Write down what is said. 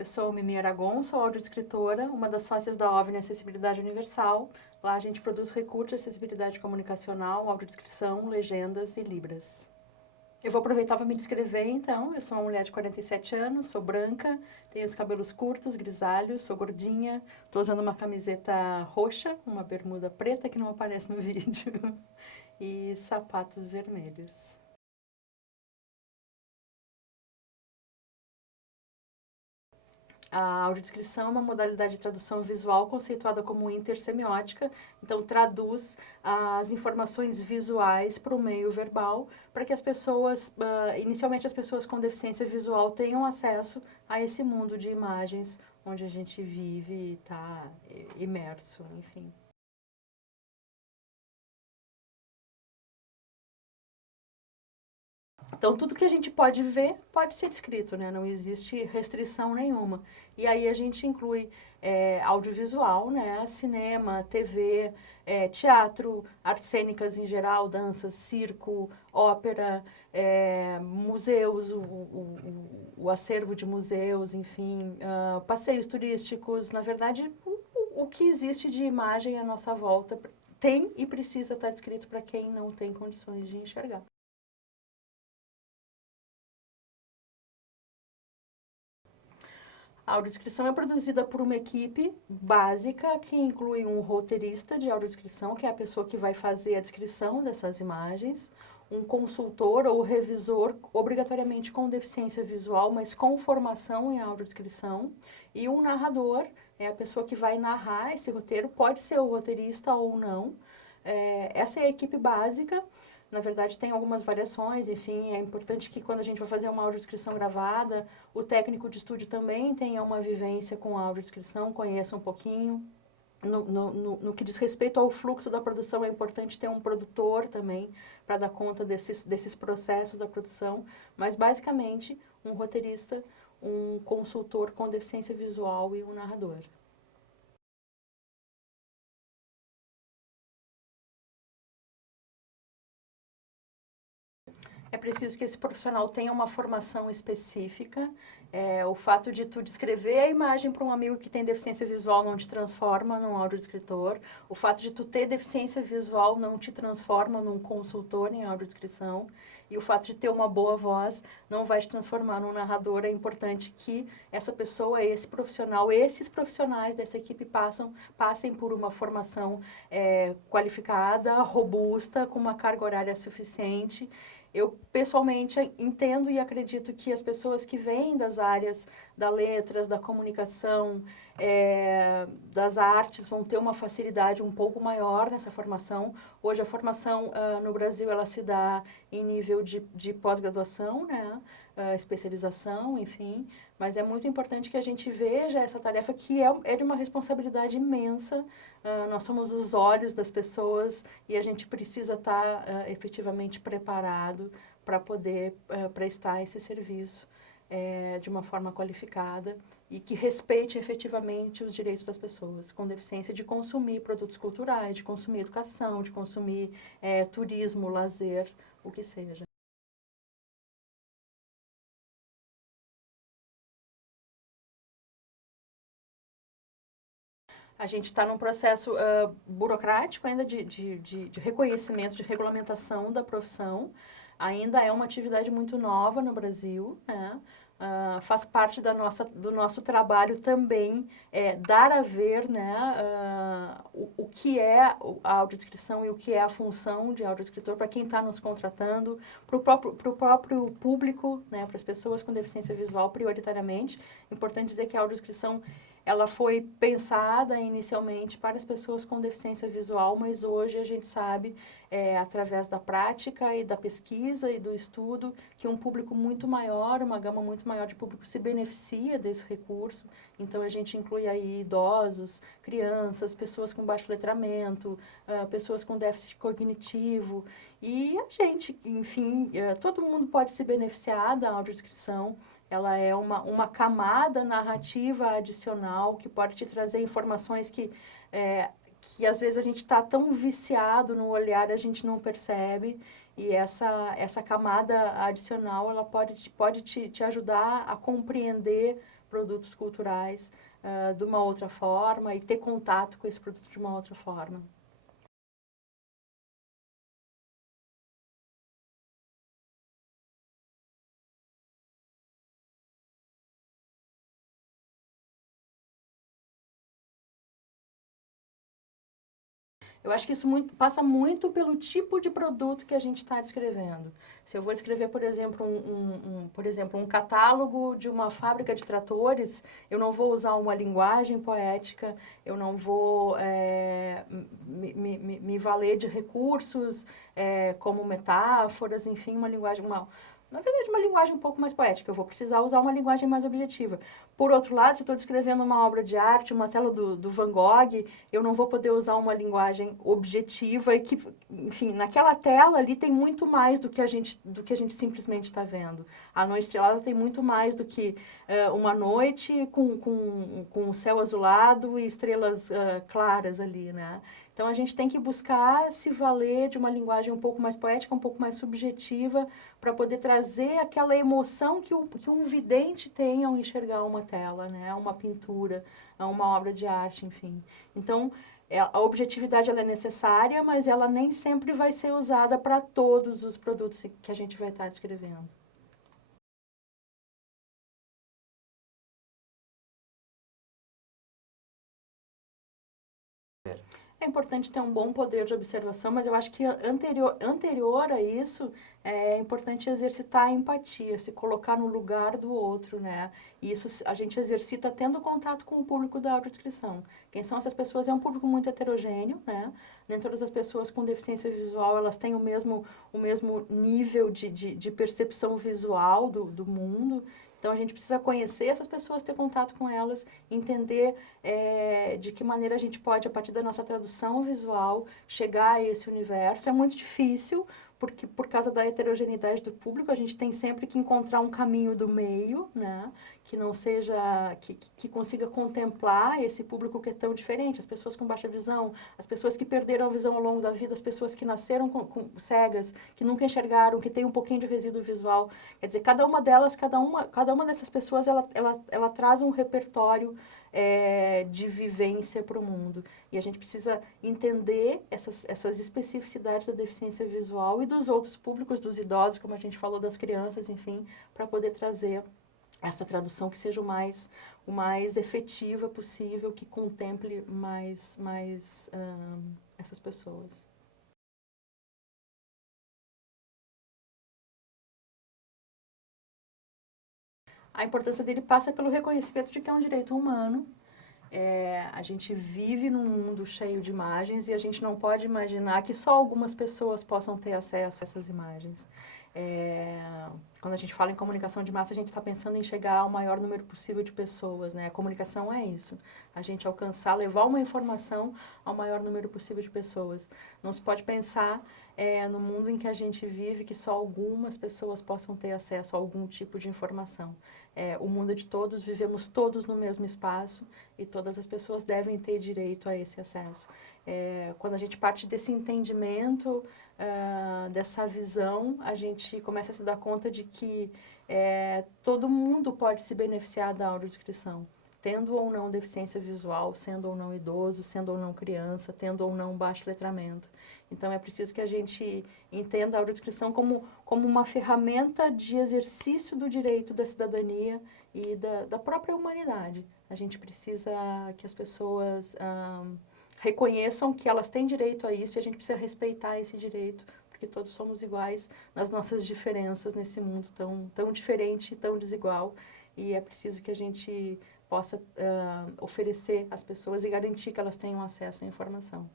Eu sou Mimi Aragon, sou audiodescritora, uma das sócias da OVNI Acessibilidade Universal. Lá a gente produz recursos de acessibilidade comunicacional, audiodescrição, legendas e libras. Eu vou aproveitar para me descrever, então. Eu sou uma mulher de 47 anos, sou branca, tenho os cabelos curtos, grisalhos, sou gordinha, estou usando uma camiseta roxa, uma bermuda preta que não aparece no vídeo, e sapatos vermelhos. A audiodescrição é uma modalidade de tradução visual conceituada como intersemiótica, então traduz as informações visuais para o meio verbal, para que as pessoas, inicialmente as pessoas com deficiência visual tenham acesso a esse mundo de imagens onde a gente vive e está imerso, enfim. Então, tudo que a gente pode ver pode ser descrito, né? Não existe restrição nenhuma. E aí a gente inclui audiovisual, né? Cinema, TV, teatro, artes cênicas em geral, dança, circo, ópera, museus, o acervo de museus, enfim, passeios turísticos. Na verdade, o que existe de imagem à nossa volta tem e precisa estar descrito para quem não tem condições de enxergar. A audiodescrição é produzida por uma equipe básica que inclui um roteirista de audiodescrição, que é a pessoa que vai fazer a descrição dessas imagens, um consultor ou revisor, obrigatoriamente com deficiência visual, mas com formação em audiodescrição, e um narrador, é a pessoa que vai narrar esse roteiro, pode ser o roteirista ou não. Essa é a equipe básica. Na verdade, tem algumas variações, enfim, é importante que quando a gente vai fazer uma audiodescrição gravada, o técnico de estúdio também tenha uma vivência com a audiodescrição, conheça um pouquinho. No que diz respeito ao fluxo da produção, é importante ter um produtor também para dar conta desses processos da produção, mas basicamente um roteirista, um consultor com deficiência visual e um narrador. É preciso que esse profissional tenha uma formação específica. O fato de tu descrever a imagem para um amigo que tem deficiência visual não te transforma num audiodescritor. O fato de tu ter deficiência visual não te transforma num consultor em audiodescrição. E o fato de ter uma boa voz não vai te transformar num narrador. É importante que essa pessoa, esse profissional, esses profissionais dessa equipe passem por uma formação qualificada, robusta, com uma carga horária suficiente. Eu, pessoalmente, entendo e acredito que as pessoas que vêm das áreas da letras, da comunicação, das artes, vão ter uma facilidade um pouco maior nessa formação. Hoje, a formação no Brasil, ela se dá em nível de pós-graduação, né? Especialização, enfim. Mas é muito importante que a gente veja essa tarefa, que é de uma responsabilidade imensa. Nós somos os olhos das pessoas e a gente precisa estar efetivamente preparado para poder prestar esse serviço de uma forma qualificada e que respeite efetivamente os direitos das pessoas com deficiência de consumir produtos culturais, de consumir educação, de consumir turismo, lazer, o que seja. A gente está num processo burocrático ainda de reconhecimento, de regulamentação da profissão. Ainda é uma atividade muito nova no Brasil, né? Faz parte do nosso trabalho também dar a ver, né, o que é a audiodescrição e o que é a função de audiodescritor para quem está nos contratando, para o próprio público, né, para as pessoas com deficiência visual prioritariamente. É importante dizer que a audiodescrição ela foi pensada inicialmente para as pessoas com deficiência visual, mas hoje a gente sabe, através da prática e da pesquisa e do estudo, que um público muito maior, uma gama muito maior de público se beneficia desse recurso. Então, a gente inclui aí idosos, crianças, pessoas com baixo letramento, pessoas com déficit cognitivo. E a gente, enfim, todo mundo pode se beneficiar da audiodescrição. Ela é uma camada narrativa adicional que pode te trazer informações que às vezes a gente está tão viciado no olhar, a gente não percebe. E essa camada adicional, ela pode te ajudar a compreender produtos culturais de uma outra forma e ter contato com esse produto de uma outra forma. Eu acho que isso passa muito pelo tipo de produto que a gente está descrevendo. Se eu vou descrever, por exemplo, um catálogo de uma fábrica de tratores, eu não vou usar uma linguagem poética, eu não vou me valer de recursos como metáforas, enfim, na verdade, uma linguagem um pouco mais poética. Eu vou precisar usar uma linguagem mais objetiva. Por outro lado, se eu estou descrevendo uma obra de arte, uma tela do Van Gogh, eu não vou poder usar uma linguagem objetiva e que, enfim, naquela tela ali tem muito mais do que a gente simplesmente está vendo. A Noite Estrelada tem muito mais do que uma noite com o céu azulado e estrelas claras ali, né? Então, a gente tem que buscar se valer de uma linguagem um pouco mais poética, um pouco mais subjetiva, para poder trazer aquela emoção que um vidente tem ao enxergar uma tela, né? Uma pintura, uma obra de arte, enfim. Então, a objetividade ela é necessária, mas ela nem sempre vai ser usada para todos os produtos que a gente vai estar descrevendo. É importante ter um bom poder de observação, mas eu acho que anterior a isso, é importante exercitar a empatia, se colocar no lugar do outro, né? E isso a gente exercita tendo contato com o público da audiodescrição. Quem são essas pessoas? É um público muito heterogêneo, né? Nem todas as pessoas com deficiência visual, elas têm o mesmo nível de percepção visual do mundo. Então, a gente precisa conhecer essas pessoas, ter contato com elas, entender de que maneira a gente pode, a partir da nossa tradução visual, chegar a esse universo. É muito difícil, porque por causa da heterogeneidade do público, a gente tem sempre que encontrar um caminho do meio, né? Que não seja, que consiga contemplar esse público que é tão diferente, as pessoas com baixa visão, as pessoas que perderam a visão ao longo da vida, as pessoas que nasceram com cegas, que nunca enxergaram, que tem um pouquinho de resíduo visual. Quer dizer, cada uma delas, cada uma dessas pessoas, ela traz um repertório de vivência para o mundo. E a gente precisa entender essas especificidades da deficiência visual e dos outros públicos, dos idosos, como a gente falou, das crianças, enfim, para poder trazer essa tradução que seja o mais efetiva possível, que contemple mais essas pessoas. A importância dele passa pelo reconhecimento de que é um direito humano. A gente vive num mundo cheio de imagens e a gente não pode imaginar que só algumas pessoas possam ter acesso a essas imagens. Quando a gente fala em comunicação de massa, a gente está pensando em chegar ao maior número possível de pessoas, né? A comunicação é isso, a gente alcançar, levar uma informação ao maior número possível de pessoas. Não se pode pensar no mundo em que a gente vive que só algumas pessoas possam ter acesso a algum tipo de informação. O mundo é de todos, vivemos todos no mesmo espaço e todas as pessoas devem ter direito a esse acesso. Quando a gente parte desse entendimento, dessa visão, a gente começa a se dar conta de que todo mundo pode se beneficiar da audiodescrição, tendo ou não deficiência visual, sendo ou não idoso, sendo ou não criança, tendo ou não baixo letramento. Então, é preciso que a gente entenda a audiodescrição como uma ferramenta de exercício do direito da cidadania e da própria humanidade. A gente precisa que as pessoas reconheçam que elas têm direito a isso e a gente precisa respeitar esse direito, porque todos somos iguais nas nossas diferenças nesse mundo tão diferente e tão desigual. E é preciso que a gente possa oferecer às pessoas e garantir que elas tenham acesso à informação.